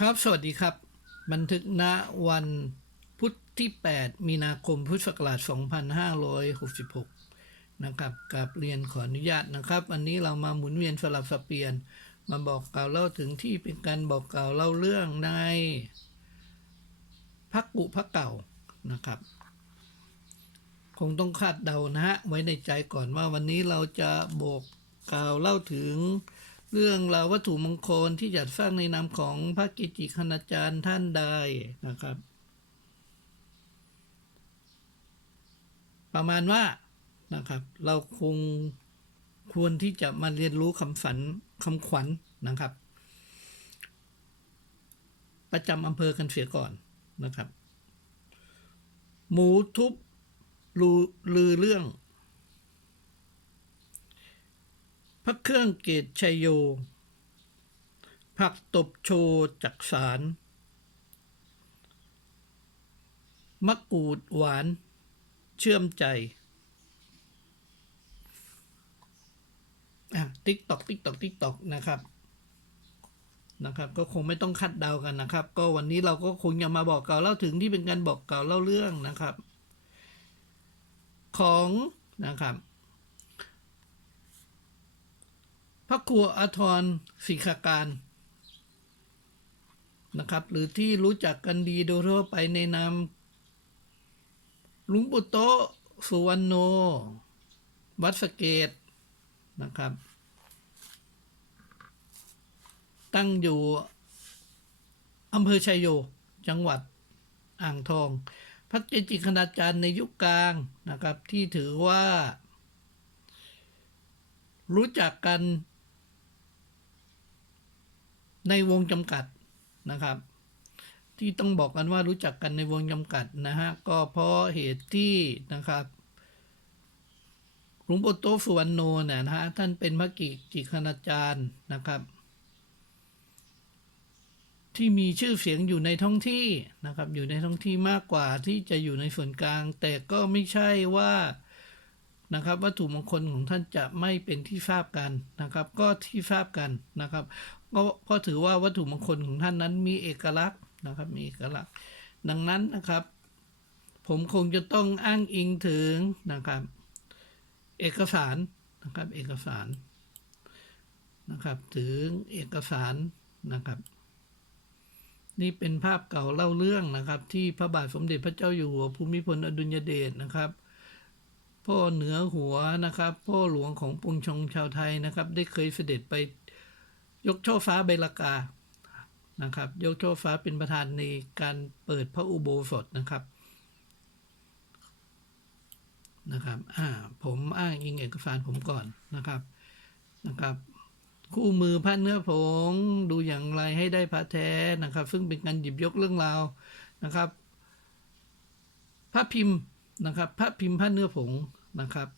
ครับ สวัสดีครับ บันทึกณวันพุธที่ 8 มีนาคมพุทธศักราช 2566 นะครับกับเรียนขออนุญาตนะครับวันนี้เรามาหมุนเวียนสลับสับเปลี่ยน มาบอกกล่าวเล่าถึงที่เป็นการบอกกล่าวเล่าเรื่องในพักกุพักเก่านะครับ คงต้องคาดเดานะฮะไว้ในใจก่อนว่าวันนี้เราจะบอกกล่าวเล่าถึง เรื่องราววัตถุมงคลที่จัดสร้างในนามของพระกิจิคณาจารย์ท่านใดนะครับ ประมาณว่านะครับ เราคงควรที่จะมาเรียนรู้คำฝันคำขวัญนะครับ ประจำอำเภอกันเสียก่อนนะครับ หมูทุบลือเรื่อง พระเครื่องเกตชัยโย ผักตบโชจักสารมะกรูดหวาน เชื่อมใจอะติ๊กตอกติ๊กตอกติ๊กตอกนะครับนะครับ ก็คงไม่ต้องคัดเดากันนะครับ ก็วันนี้เราก็คงจะมาบอกเก่าเล่าถึงที่เป็นการบอกเก่าเล่าเรื่องนะครับ ของนะครับ พระครัวอาทรศิขาการนะครับ หรือที่รู้จักกันดีโดยทั่วไปในนามหลุงปู่โตสุวรรณโน วัดสเกตนะครับ ตั้งอยู่อำเภอชัยโย จังหวัดอ่างทอง พระเกจิคณาจารย์ในยุคกลางนะครับ ที่ถือว่า รู้จักกัน ในวงจำกัดนะครับ ที่ต้องบอกกันว่ารู้จักกันในวงจำกัดนะฮะก็เพราะเหตุที่นะครับหลวงปู่โตสุวรรณโนเนี่ยนะฮะท่านเป็นพระกิจิคณาจารย์นะครับ ที่มีชื่อเสียงอยู่ในท้องที่นะครับ อยู่ในท้องที่มากกว่าที่จะอยู่ในส่วนกลาง แต่ก็ไม่ใช่ว่านะครับวัตถุมงคลของท่านจะไม่เป็นที่ทราบกันนะครับ ก็ที่ทราบกันนะครับ ก็ก็ถือว่าวัตถุมงคลของท่านนั้นมีเอกลักษณ์นะครับ มีเอกลักษณ์ ดังนั้นนะครับ ผมคงจะต้องอ้างอิงถึงนะครับ เอกสารนะครับ เอกสารนะครับ ถึงเอกสารนะครับ นี่เป็นภาพเก่าเล่าเรื่องนะครับ ที่พระบาทสมเด็จพระเจ้าอยู่หัวภูมิพลอดุลยเดชนะครับพ่อเหนือหัวนะครับ พ่อหลวงของปวงชนชาวไทยนะครับ ได้เคยเสด็จไป ยกช่อฟ้าใบลากานะครับ ยกช่อฟ้าเป็นประธานในการเปิดพระอุโบสถนะครับนะครับอ่าผมอ้างอิงเอกสารผมก่อนนะครับนะครับ คู่มือพระเนื้อผงดูอย่างไรให้ได้พระแท้นะครับ ซึ่งเป็นการหยิบยกเรื่องราวนะครับพระพิมพ์นะครับพระพิมพ์พระเนื้อผงนะครับ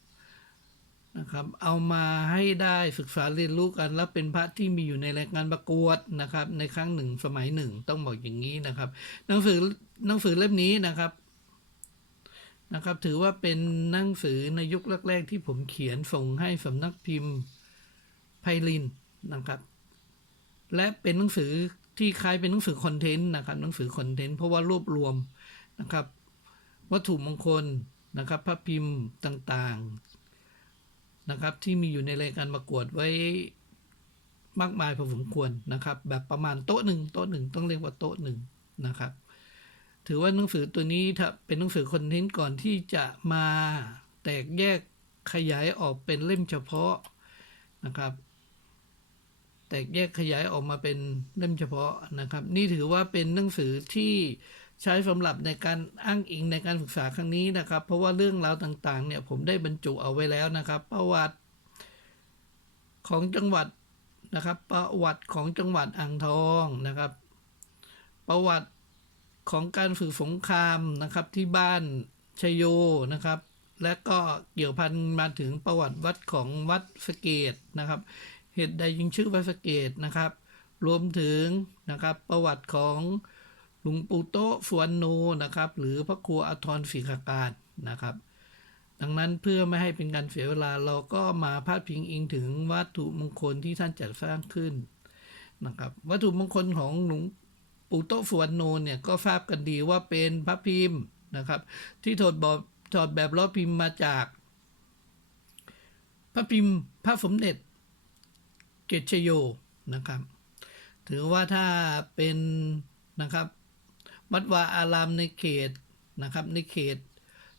นะครับ เอามาให้ได้ศึกษาเรียนรู้กันแล้วเป็นพระที่มีอยู่ในรายการประกวดนะครับ ในครั้งหนึ่งสมัยหนึ่งต้องบอกอย่างนี้นะครับ หนังสือหนังสือเล่มนี้นะครับนะครับ ถือว่าเป็นหนังสือในยุคแรกๆที่ผมเขียนส่งให้สำนักพิมพ์ไพลินนะครับ และเป็นหนังสือที่คล้ายเป็นหนังสือคอนเทนต์นะครับหนังสือคอนเทนต์เพราะว่ารวบรวมนะครับ วัตถุมงคลนะครับพระพิมพ์ต่าง นะครับ ที่มีอยู่ในรายการประกวดไว้มากมายพอสมควรนะครับ แบบประมาณโต๊ะหนึ่งโต๊ะหนึ่งต้องเรียกว่าโต๊ะหนึ่งนะครับ ถือว่าหนังสือตัวนี้ถ้าเป็นหนังสือคอนเทนต์ก่อนที่จะมาแตกแยกขยายออกเป็นเล่มเฉพาะนะครับ แตกแยกขยายออกมาเป็นเล่มเฉพาะนะครับ นี่ถือว่าเป็นหนังสือที่ ใช้สำหรับในการอ้างอิงในการศึกษาครั้งนี้นะครับ เพราะว่าเรื่องราวต่างๆ เนี่ยผมได้บรรจุเอาไว้แล้วนะครับ ประวัติของจังหวัดนะครับ ประวัติของจังหวัดอ่างทองนะครับ ประวัติของการฝึกสงครามนะครับที่บ้านชยโยนะครับ และก็เกี่ยวพันมาถึงประวัติวัดของวัดสะเกตนะครับ เหตุใดจึงชื่อวัดสะเกตนะครับ รวมถึงนะครับประวัติของ ลวงปู่โตะสวนโนนะครับ หรือพระครูอาทรศิขาการนะครับ ดังนั้นเพื่อไม่ให้เป็นการเสียเวลาเราก็มาพาดพิงอิงถึงวัตถุมงคลที่ท่านจัดสร้างขึ้นนะครับ วัตถุมงคลของหลวงปู่โตะสุวรรณโนเนี่ยก็ทราบกันดีว่าเป็นพระพิมพ์นะครับ ที่ถอดแบบถอดแบบล้อพิมพ์มาจาก พระพิมพ์พระสมเด็จเกตชโยนะครับ ถือว่าถ้าเป็นนะครับ วัดวาอารามในเขตนะครับ ในเขต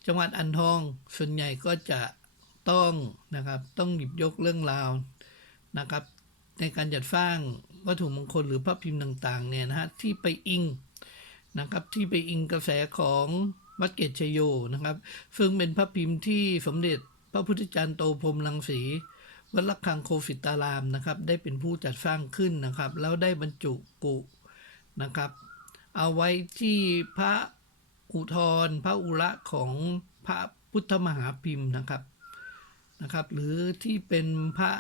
จังหวัดอันทองส่วนใหญ่ก็จะต้องนะครับ ต้องหยิบยกเรื่องราวนะครับ ในการจัดสร้างวัตถุมงคลหรือพระพิมพ์ต่างๆเนี่ยนะฮะที่ไปอิงนะครับที่ไปอิงกระแสของวัดเกตชโยนะครับ ซึ่งเป็นพระพิมพ์ที่สมเด็จพระพุทธจารย์โตพรหมรังสีวัดละคังโคฟิตารามนะครับ ได้เป็นผู้จัดสร้างขึ้นนะครับ แล้วได้บรรจุกุนะครับ เอาไว้ที่พระอุทธรพระอุระของพระพุทธมหาพิมพ์นะครับนะครับ หรือที่เป็นพระ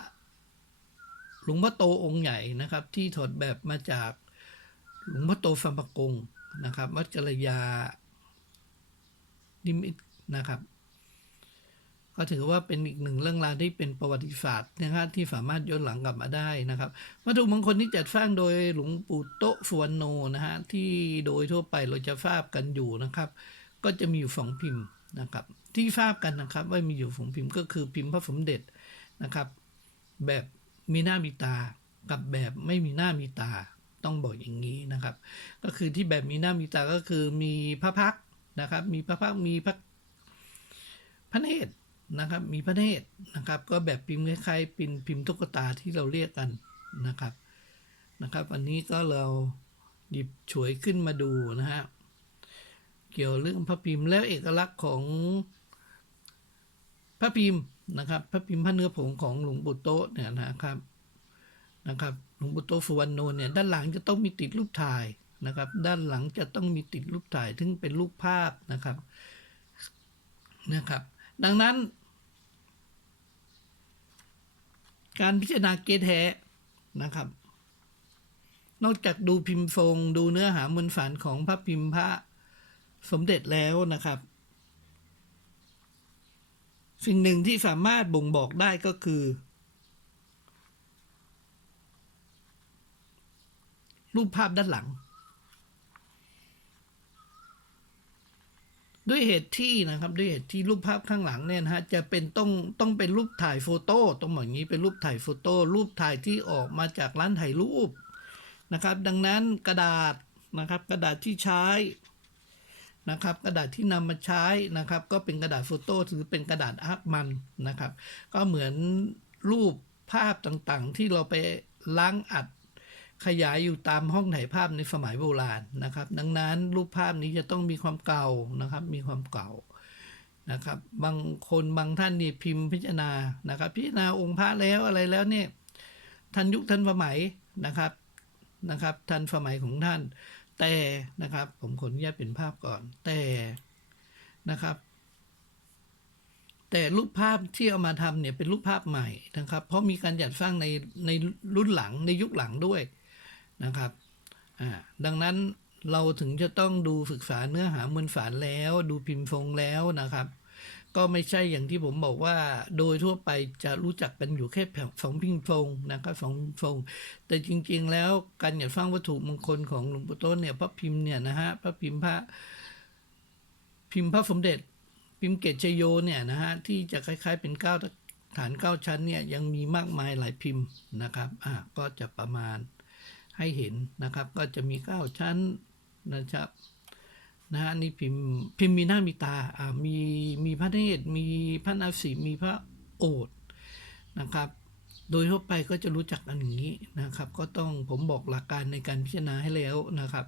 หลวงพ่อโตองค์ใหญ่นะครับ ที่ถอดแบบมาจากหลวงพ่อโตฟัมปะกงนะครับ วัดกระยานิมิตนะครับ ก็ถือว่าเป็นอีกหนึ่งเรื่องราวที่เป็นประวัติศาสตร์นะครับที่สามารถย้อนหลังกลับมาได้นะครับ วัตถุมงคลที่จัดสร้างโดยหลวงปู่โตะสุวรรณโนนะฮะที่โดยทั่วไปเราจะทราบกันอยู่นะครับ ก็จะมีอยู่สองพิมพ์นะครับ ที่ทราบกันนะครับว่ามีอยู่สองพิมพ์ก็คือพิมพ์พระสมเด็จนะครับ แบบมีหน้ามีตากับแบบไม่มีหน้ามีตาต้องบอกอย่างนี้นะครับ ก็คือที่แบบมีหน้ามีตาก็คือมีพระพักนะครับ มีพระพักมีพระพระเนตร นะครับ มีพระเนตรนะครับ ก็แบบพิมพ์คล้ายๆพิมพ์ตุ๊กตาที่เราเรียกกันนะครับนะครับ อันนี้ก็เราหยิบฉวยขึ้นมาดูนะฮะเกี่ยวเรื่องพระพิมพ์แล้วเอกลักษณ์ของพระพิมพ์นะครับ พระพิมพ์พระเนื้อผงของหลวงปู่โตเนี่ยนะครับนะครับหลวงปู่โตสุวรรณโนเนี่ยด้านหลังจะต้องมีติดรูปถ่ายนะครับ ด้านหลังจะต้องมีติดรูปถ่ายซึ่งเป็นรูปภาพนะครับนะครับ ดังนั้น การพิจารณาเกณฑ์แท้นะครับ นอกจากดูพิมพ์ทรง ดูเนื้อหามวลสารของพระพิมพ์พระสมเด็จแล้วนะครับ สิ่งหนึ่งที่สามารถบ่งบอกได้ก็คือ รูปภาพด้านหลัง ด้วยเหตุที่นะครับด้วยเหตุที่รูปภาพข้างหลังเนี่ยนะฮะจะเป็นต้องต้องเป็นรูปถ่ายโฟโต้ต้องบอกอย่างนี้เป็นรูปถ่ายโฟโต้รูปถ่ายที่ออกมาจากร้านถ่ายรูปนะครับ ดังนั้นกระดาษนะครับกระดาษที่ใช้นะครับกระดาษที่นำมาใช้นะครับ ก็เป็นกระดาษโฟโต้หรือเป็นกระดาษอาร์มันนะครับ ก็เหมือนรูปภาพต่างๆ ที่เราไปล้างอัด ขยายอยู่ตามห้องถ่ายภาพในสมัยโบราณนะครับ ดังนั้นรูปภาพนี้จะต้องมีความเก่านะครับ มีความเก่านะครับ บางคนบางท่านนี่พิมพ์พิจารณานะครับ พิจารณาองค์พระแล้วอะไรแล้วเนี่ยทันยุคทันสมัยนะครับนะครับ ทันสมัยของท่าน แต่นะครับ ผมขออนุญาตเป็นภาพก่อน แต่นะครับแต่รูปภาพที่เอามาทำเนี่ยเป็นรูปภาพใหม่นะครับ เพราะมีการจัดสร้างในในรุ่นหลังในยุคหลังด้วย นะครับอ่าดังนั้นเราถึงจะต้องดูศึกษาเนื้อหามวลสารแล้ว ดูพิมพ์ทรงแล้วนะครับ ก็ไม่ใช่อย่างที่ผมบอกว่า โดยทั่วไปจะรู้จักกันอยู่แค่สองพิมพ์ทรงนะครับสองพิมพ์ทรง แต่จริงๆแล้วการจัดสร้างวัตถุมงคลของหลวงปู่โต้นเนี่ยพระพิมพ์เนี่ยนะฮะพระพิมพ์พระพิมพ์พระสมเด็จ พิมพ์เกตชโยเนี่ยนะฮะที่จะคล้ายๆเป็นเก้าฐานเก้าชั้นเนี่ยยังมีมากมายหลายพิมพ์นะครับอะก็จะประมาณ ให้เห็นนะครับ ก็จะมีเก้าชั้นนะครับนะฮะนี่พิมพ์พิมพ์มีหน้ามีตาอ่ามีมีพระเนตรมีพระนาสีมีพระโอษนะครับ โดยทั่วไปก็จะรู้จักกันนี้นะครับ ก็ต้องผมบอกหลักการในการพิจารณาให้แล้วนะครับ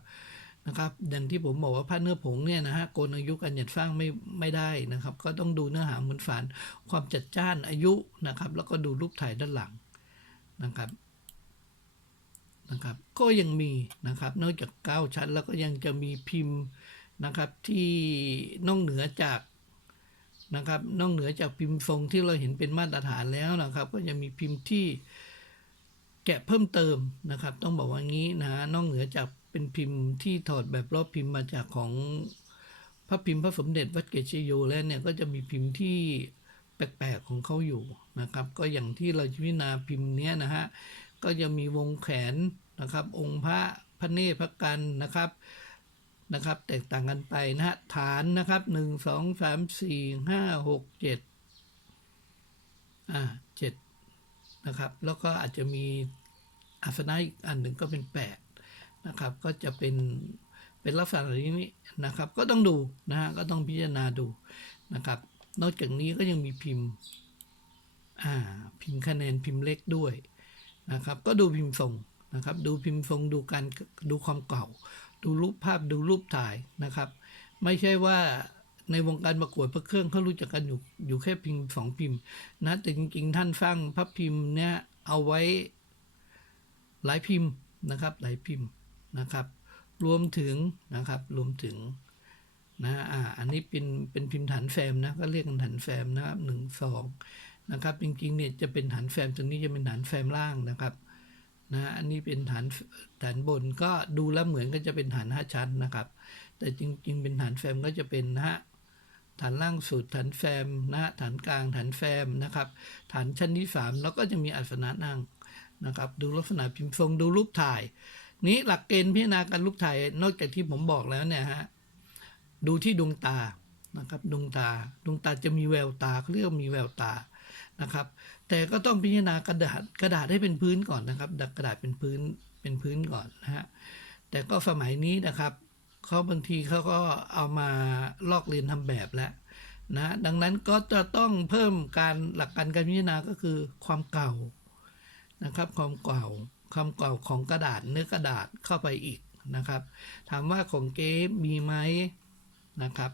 นะครับดังที่ผมบอกว่าผ้าเนื้อผงเนี่ยนะฮะโกนอายุการจัดสร้างไม่ไม่ได้นะครับ ก็ต้องดูเนื้อหามวลสารความจัดจ้านอายุนะครับ แล้วก็ดูรูปถ่ายด้านหลังนะครับ นะครับ ก็ยังมีนะครับ นอกจากเก้าชั้นแล้วก็ยังจะมีพิมพ์นะครับที่นอกเหนือจากนะครับนอกเหนือจากพิมพ์ทรงที่เราเห็นเป็นมาตรฐานแล้วนะครับ ก็จะมีพิมพ์ที่แกะเพิ่มเติมนะครับ ต้องบอกว่างี้นะนอกเหนือจากเป็นพิมพ์ที่ถอดแบบรอบพิมพ์มาจากของพระพิมพ์พระสมเด็จวัดเกศชโยแล้วเนี่ยก็จะมีพิมพ์ที่แปลกๆของเขาอยู่นะครับ ก็อย่างที่เราพิจารณาพิมพ์เนี้ยนะฮะ ก็จะมีวงแขนนะครับ องค์พระพระเนตรพระกันนะครับนะครับ แตกต่างกันไปนะฮะฐานนะครับหนึ่งสองสามสี่ห้าหกเจ็ดอ่าเจ็ดนะครับ แล้วก็อาจจะมีอาสนะอีกอันหนึ่งก็เป็นแปดนะครับ ก็จะเป็นเป็นลักษณะนี้นะครับ ก็ต้องดูนะฮะก็ต้องพิจารณาดูนะครับ นอกจากนี้ก็ยังมีพิมพ์อ่าพิมพ์คะแนนพิมพ์เล็กด้วย นะครับ ก็ดูพิมพ์ทรงนะครับ ดูพิมพ์ทรงดูการดูความเก่า ดูรูปภาพดูรูปถ่ายนะครับ ไม่ใช่ว่าในวงการประกวดพระเครื่องเขารู้จักกันอยู่อยู่แค่พิมพ์สองพิมพ์นะแต่จริง ๆ ท่านสร้างพระพิมพ์เนี่ยเอาไว้หลายพิมพ์นะครับ หลายพิมพ์นะครับ รวมถึงนะครับรวมถึงนะอ่าอันนี้เป็นเป็นพิมพ์ฐานแฟมนะก็เรียกกันฐานแฟมนะครับหนึ่งสอง นะครับ จริงๆเนี่ยจะเป็นฐานแฟมตรงนี้จะเป็นฐานแฟมล่างนะครับนะอันนี้เป็นฐานฐานบนก็ดูแล้วเหมือนก็จะเป็นฐานห้าชั้นนะครับ แต่จริง ๆ เป็นฐานแฟมก็จะเป็นนะฮะฐานล่างสุดฐานแฟมนะฐานกลางฐานแฟมนะครับ ฐานชั้นที่สามแล้วก็จะมีอัสนะนั่งนะครับ ดูลักษณะพิมพ์ทรงดูรูปถ่าย นี้หลักเกณฑ์พิจารณาการรูปถ่ายนอกจากที่ผมบอกแล้วเนี่ยฮะดูที่ดวงตานะครับดวงตาดวงตาจะมีแววตาเขาเรียกมีแววตา นะครับ แต่ก็ต้องพิจารณากระดาษกระดาษให้เป็นพื้นก่อนนะครับดักกระดาษเป็นพื้นเป็นพื้นก่อนนะฮะแต่ก็สมัยนี้นะครับเขาบางทีเขาก็เอามาลอกเรียนทำแบบแล้วนะดังนั้นก็จะต้องเพิ่มการหลักการการพิจารณาก็คือความเก่านะครับ ความเก่าความเก่าของกระดาษเนื้อกระดาษเข้าไปอีกนะครับ ถามว่าของเก๊มีไหมนะครับ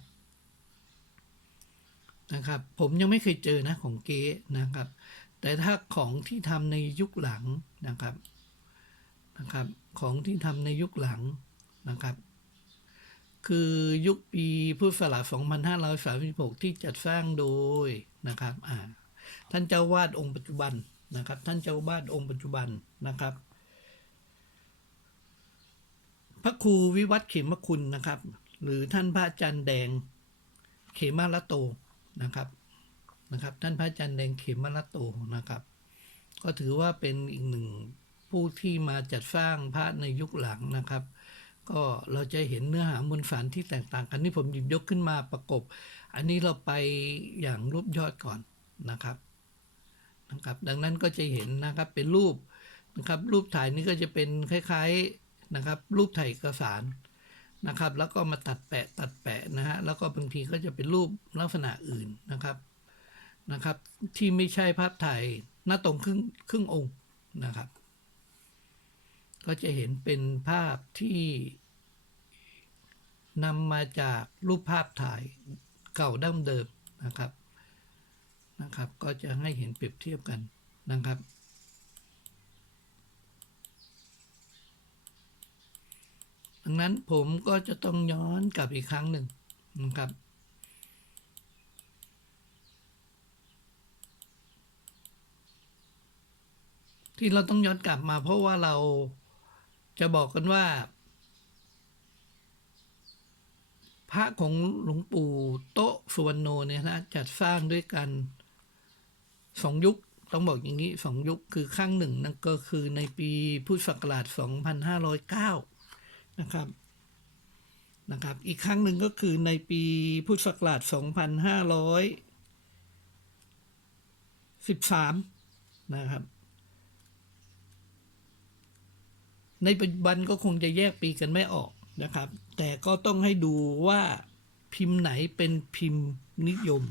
นะครับ ผมยังไม่เคยเจอนะของเก๊นะครับ แต่ถ้าของที่ทำในยุคหลังนะครับนะครับ ของที่ทำในยุคหลังนะครับ คือยุคปีพุทธศักราช2536 ที่จัดสร้างโดยนะครับอ่าท่านเจ้าวาดองค์ปัจจุบันนะครับ ท่านเจ้าวาดองค์ปัจจุบันนะครับ พระครูวิวัฒน์เขมคุณนะครับ หรือท่านพระอาจารย์แดง เขมาละโต นะครับนะครับ ท่านพระอาจารย์แดงเขมาละโตนะครับ ก็ถือว่าเป็นอีกหนึ่งผู้ที่มาจัดสร้างพระในยุคหลังนะครับ ก็เราจะเห็นเนื้อหามวลสารที่แตกต่างกันนี่ผมหยิบยกขึ้นมาประกบ อันนี้เราไปอย่างรูปยอดก่อนนะครับนะครับ ดังนั้นก็จะเห็นนะครับเป็นรูปนะครับ รูปถ่ายนี้ก็จะเป็นคล้าย ๆนะครับ รูปถ่ายเอกสาร นะครับ แล้วก็มาตัดแปะตัดแปะนะฮะแล้วก็บางทีก็จะเป็นรูปลักษณะอื่นนะครับนะครับ ที่ไม่ใช่ภาพถ่ายหน้าตรงครึ่งครึ่งองค์นะครับ ก็จะเห็นเป็นภาพที่นำมาจากรูปภาพถ่ายเก่าดั้งเดิมนะครับนะครับ ก็จะให้เห็นเปรียบเทียบกันนะครับ ดังนั้นผมก็จะต้องย้อนกลับอีกครั้งหนึ่งนะครับ ที่เราต้องย้อนกลับมาเพราะว่าเราจะบอกกันว่า พระของหลวงปู่โตสุวรรณโนเนี่ยนะจัดสร้างด้วยกันสองยุคต้องบอกอย่างนี้สองยุคคือข้างหนึ่งนั่นก็คือในปีพุทธศักราช 2509 นะครับนะครับอีกครั้งหนึ่งก็คือในปีพุทธศักราช 2513 นะครับ ในปัจจุบันก็คงจะแยกปีกันไม่ออกนะครับ แต่ก็ต้องให้ดูว่าพิมพ์ไหนเป็นพิมพ์นิยม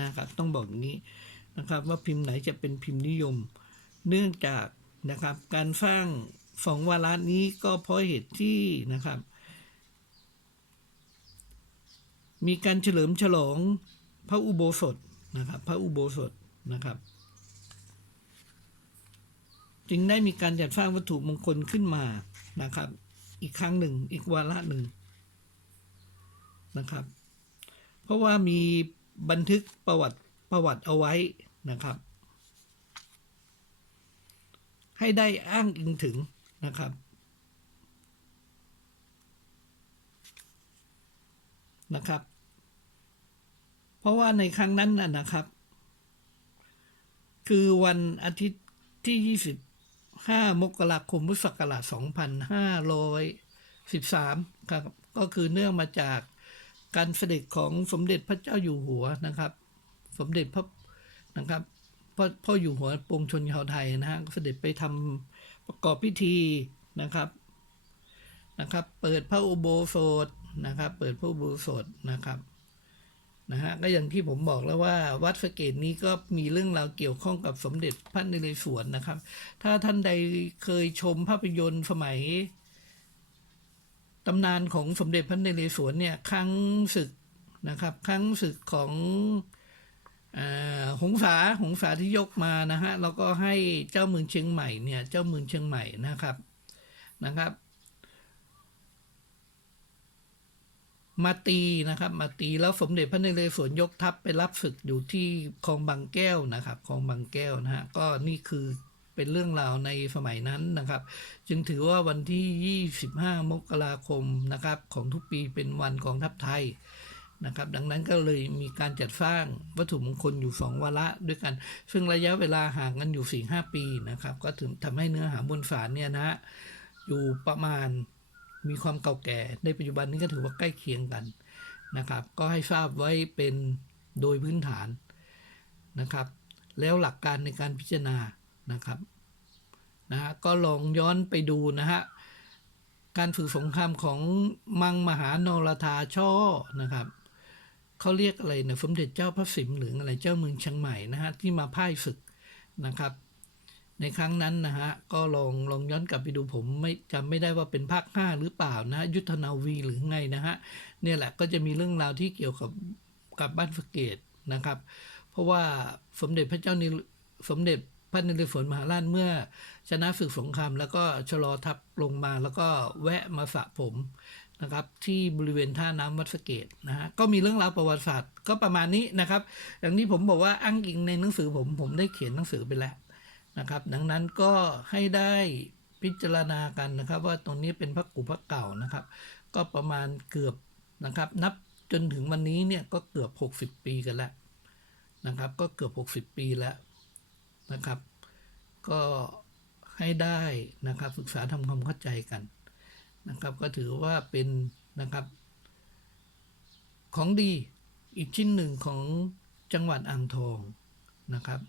นะครับ ต้องบอกอย่างนี้นะครับว่าพิมพ์ไหนจะเป็นพิมพ์นิยม เนื่องจากนะครับการสร้าง สองวาระนี้ก็เพราะเหตุที่นะครับ มีการเฉลิมฉลองพระอุโบสถนะครับ พระอุโบสถนะครับ จึงได้มีการจัดสร้างวัตถุมงคลขึ้นมานะครับ อีกครั้งหนึ่งอีกวาระหนึ่งนะครับ เพราะว่ามีบันทึกประวัติประวัติเอาไว้นะครับ ให้ได้อ้างอิงถึง นะครับ นะครับ เพราะว่าในครั้งนั้นนะครับ คือวันอาทิตย์ที่ 25 มกราคมพุทธศักราช2513 ครับ ก็คือเนื่องมาจากการเสด็จของสมเด็จพระเจ้าอยู่หัวนะครับ สมเด็จพระนะครับ พ่อพ่ออยู่หัวปวงชนชาวไทยนะฮะก็เสด็จไปทำประกอบพิธีนะครับนะครับ เปิดพระอุโบสถนะครับ เปิดพระอุโบสถนะครับนะฮะก็อย่างที่ผมบอกแล้วว่าวัดสะเกตนี้ก็มีเรื่องราวเกี่ยวข้องกับสมเด็จพระนเรศวรนะครับ ถ้าท่านใดเคยชมภาพยนตร์สมัยตำนานของสมเด็จพระนเรศวรเนี่ยครั้งศึกนะครับ ครั้งศึกของ หงสาหงสาที่ยกมานะฮะแล้วก็ให้เจ้าเมืองเชียงใหม่เนี่ยเจ้าเมืองเชียงใหม่นะครับนะครับ มาตีนะครับ มาตีแล้วสมเด็จพระนเรศวรยกทัพไปรับศึกอยู่ที่คลองบางแก้วนะครับคลองบางแก้วนะฮะก็นี่คือเป็นเรื่องราวในสมัยนั้นนะครับ จึงถือว่าวันที่ 25 มกราคมนะครับ ของทุกปีเป็นวันกองทัพไทย นะครับ ดังนั้นก็เลยมีการจัดสร้างวัตถุมงคลอยู่ 2วาระด้วยกัน ซึ่งระยะเวลาห่างกันอยู่4-5ปีนะครับ ก็ถึงทำให้เนื้อหาบนสารเนี่ยนะฮะอยู่ประมาณมีความเก่าแก่ ในปัจจุบันนี้ก็ถือว่าใกล้เคียงกันนะครับ ก็ให้ทราบไว้เป็นโดยพื้นฐานนะครับ แล้วหลักการในการพิจารณานะครับนะฮะก็ลองย้อนไปดูนะฮะการฝึกสงครามของมังมหานรธาช่อนะครับ เขาเรียกอะไรเนี่ยสมเด็จเจ้าพระสิมหรืออะไรเจ้าเมืองเชียงใหม่นะฮะที่มาพ่ายศึกนะครับ ในครั้งนั้นนะฮะก็ลองลองย้อนกลับไปดูผมไม่จำไม่ได้ว่าเป็นภาคห้าหรือเปล่านะยุทธนาวีหรือไงนะฮะเนี่ยแหละก็จะมีเรื่องราวที่เกี่ยวกับกับบ้านสเกตนะครับ เพราะว่าสมเด็จพระเจ้านิสมเด็จพระนเรศวรมหาราชเมื่อชนะศึกสงครามแล้วก็ชะลอทัพลงมาแล้วก็แวะมาสระผม นะครับที่บริเวณท่าน้ำวัดสะเกตนะฮะก็มีเรื่องราวประวัติศาสตร์ก็ประมาณนี้นะครับ อย่างที่ผมบอกว่าอ้างอิงในหนังสือผมผมได้เขียนหนังสือไปแล้วนะครับ ดังนั้นก็ให้ได้พิจารณากันนะครับ ว่าตรงนี้เป็นพระกูพระเก่านะครับ ก็ประมาณเกือบนะครับ นับจนถึงวันนี้เนี่ยก็เกือบ 60 ปีกันแล้วนะครับ ก็เกือบ 60 ปีแล้วนะครับ ก็ให้ได้นะครับศึกษาทำความเข้าใจกัน นะครับก็ถือว่าเป็นนะครับ ของดีอีกชิ้นหนึ่งของจังหวัดอ่างทองนะครับ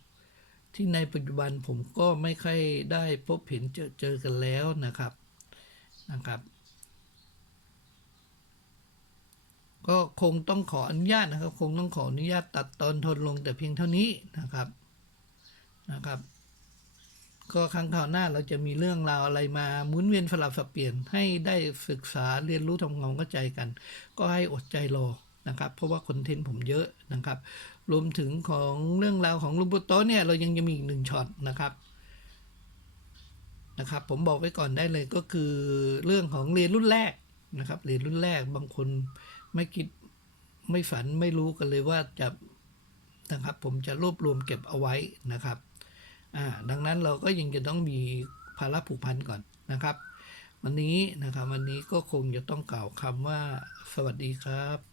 ที่ในปัจจุบันผมก็ไม่ค่อยได้พบเห็นเจอเจอกันแล้วนะครับนะครับ ก็คงต้องขออนุญาตนะครับ คงต้องขออนุญาตตัดตอนทนลงแต่เพียงเท่านี้นะครับนะครับ ก็ครั้งคราวหน้าเราจะมีเรื่องราวอะไรมาหมุนเวียนสลับสับเปลี่ยนให้ได้ศึกษาเรียนรู้ทำความเข้าใจกัน ก็ให้อดใจรอนะครับ เพราะว่าคอนเทนต์ผมเยอะนะครับ รวมถึงของเรื่องราวของลุงปุโตเนี่ยเรายังจะมีอีกหนึ่งช็อตนะครับนะครับ ผมบอกไว้ก่อนได้เลยก็คือเรื่องของเรียนรุ่นแรกนะครับเรียนรุ่นแรกบางคนไม่คิดไม่ฝันไม่รู้กันเลยว่าจะนะครับผมจะรวบรวมเก็บเอาไว้นะครับ อ่าดังนั้นเราก็ยังจะต้องมีภาระผูกพันก่อนนะครับ วันนี้นะครับวันนี้ก็คงจะต้องกล่าวคำว่าสวัสดีครับ